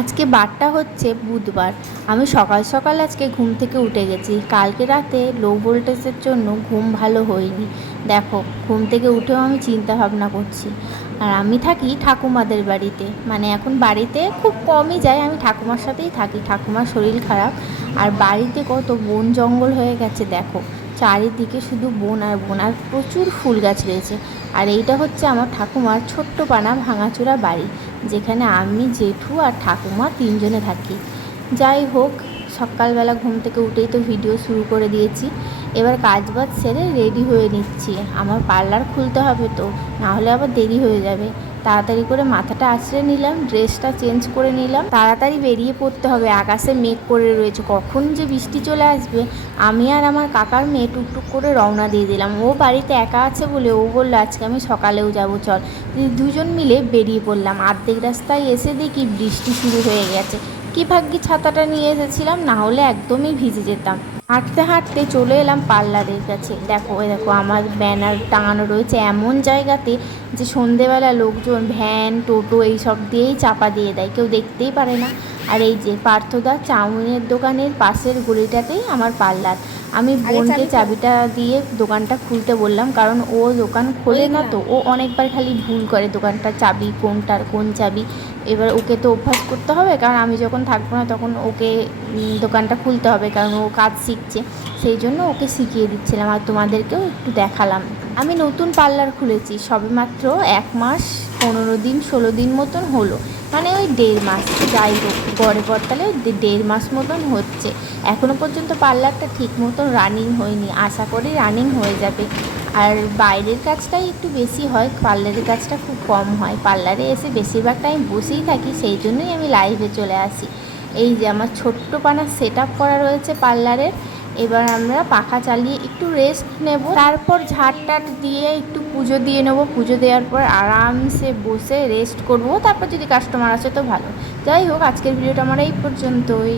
আজকে বারটা হচ্ছে বুধবার। আমি সকাল সকাল আজকে ঘুম থেকে উঠে গেছি। কালকে রাতে লো ভোল্টেজের জন্য ঘুম ভালো হয়নি। দেখো, ঘুম থেকে উঠেও আমি চিন্তা ভাবনা করছি। আর আমি থাকি ঠাকুমাদের বাড়িতে, মানে এখন বাড়িতে খুব কমই যাই, আমি ঠাকুমার সাথেই থাকি। ঠাকুমার শরীর খারাপ, আর বাড়িতে কত বন জঙ্গল হয়ে গেছে দেখো, চারিদিকে শুধু বন আর বন, আর প্রচুর ফুল গাছ রয়েছে। আর এইটা হচ্ছে আমার ঠাকুমার ছোট্ট পানা ভাঙাচোরা বাড়ি, যেখানে আমি, জেঠু আর ঠাকুমা তিনজনে থাকি। যাই হোক, সকালবেলা ঘুম থেকে উঠেই তো ভিডিও শুরু করে দিয়েছি। এবার কাজবাজ সেরে রেডি হয়ে নিচ্ছি, আমার পার্লার খুলতে হবে তো, না হলে আবার দেরি হয়ে যাবে। তাড়াতাড়ি করে মাথাটা আঁচড়ে নিলাম, ড্রেসটা চেঞ্জ করে নিলাম, তাড়াতাড়ি বেরিয়ে পড়তে হবে। আকাশে মেঘ করে রয়েছে, কখন যে বৃষ্টি চলে আসবে। আমি আর আমার কাকার মেয়ে টুকটুক করে রওনা দিয়ে দিলাম। ও বাড়িতে একা আছে বলে ও বললো আজকে আমি সকালেও যাব, চল। দুজন মিলে বেরিয়ে পড়লাম। অর্ধেক রাস্তায় এসে দেখি বৃষ্টি শুরু হয়ে গেছে। কি ভাগ্যি ছাতাটা নিয়ে এসেছিলাম, না হলে একদমই ভিজে যেতাম। হাঁটতে হাঁটতে চলে এলাম পার্লারের কাছে। দেখো, দেখো আমার ব্যানার টাঙানো রয়েছে এমন জায়গাতে যে সন্ধেবেলা লোকজন ভ্যান টোটো এইসব দিয়েই চাপা দিয়ে দেয়, কেউ দেখতেই পারে না। আর এই যে পার্থদা চাউমিনের দোকানের পাশের গলিটাতেই আমার পার্লার। আমি বোনকে চাবিটা দিয়ে দোকানটা খুলতে বললাম, কারণ ও দোকান খোলে না তো, ও অনেকবার খালি ভুল করে দোকানটার চাবি কোনটার কোন চাবি। এবার ওকে তো অভ্যাস করতে হবে, কারণ আমি যখন থাকবো না তখন ওকে দোকানটা খুলতে হবে, কারণ ও কাজ শিখছে। সেই জন্য ওকে শিখিয়ে দিচ্ছিলাম, আর তোমাদেরকেও একটু দেখালাম। আমি নতুন পার্লার খুলেছি, সবেমাত্র 1 মাস 15 দিন 16 দিন মতন হলো, মানে ওই 1.5 মাস। যাই হোক, গড়ে পড়তালে 1.5 মাস মতন হচ্ছে। এখনও পর্যন্ত পার্লারটা ঠিক মতন রানিং হয়নি, আশা করি রানিং হয়ে যাবে। আর বাইরের কাজটাই একটু বেশি হয়, পার্লারের কাজটা খুব কম হয়। পার্লারে এসে বেশিরভাগ টাইম বসেই থাকি, সেই জন্যই আমি লাইভে চলে আসি। এই যে আমার ছোট্ট পানা সেট আপ করা রয়েছে পার্লারের। এবার আমরা পাখা চালিয়ে একটু রেস্ট নেব, তারপর ঝাড় টাট দিয়ে একটু পুজো দিয়ে নেবো। পুজো দেওয়ার পর আরামসে বসে রেস্ট করব, তারপর যদি কাস্টমার আসে তো ভালো। যাই হোক, আজকের ভিডিওটা আমার এই পর্যন্তই।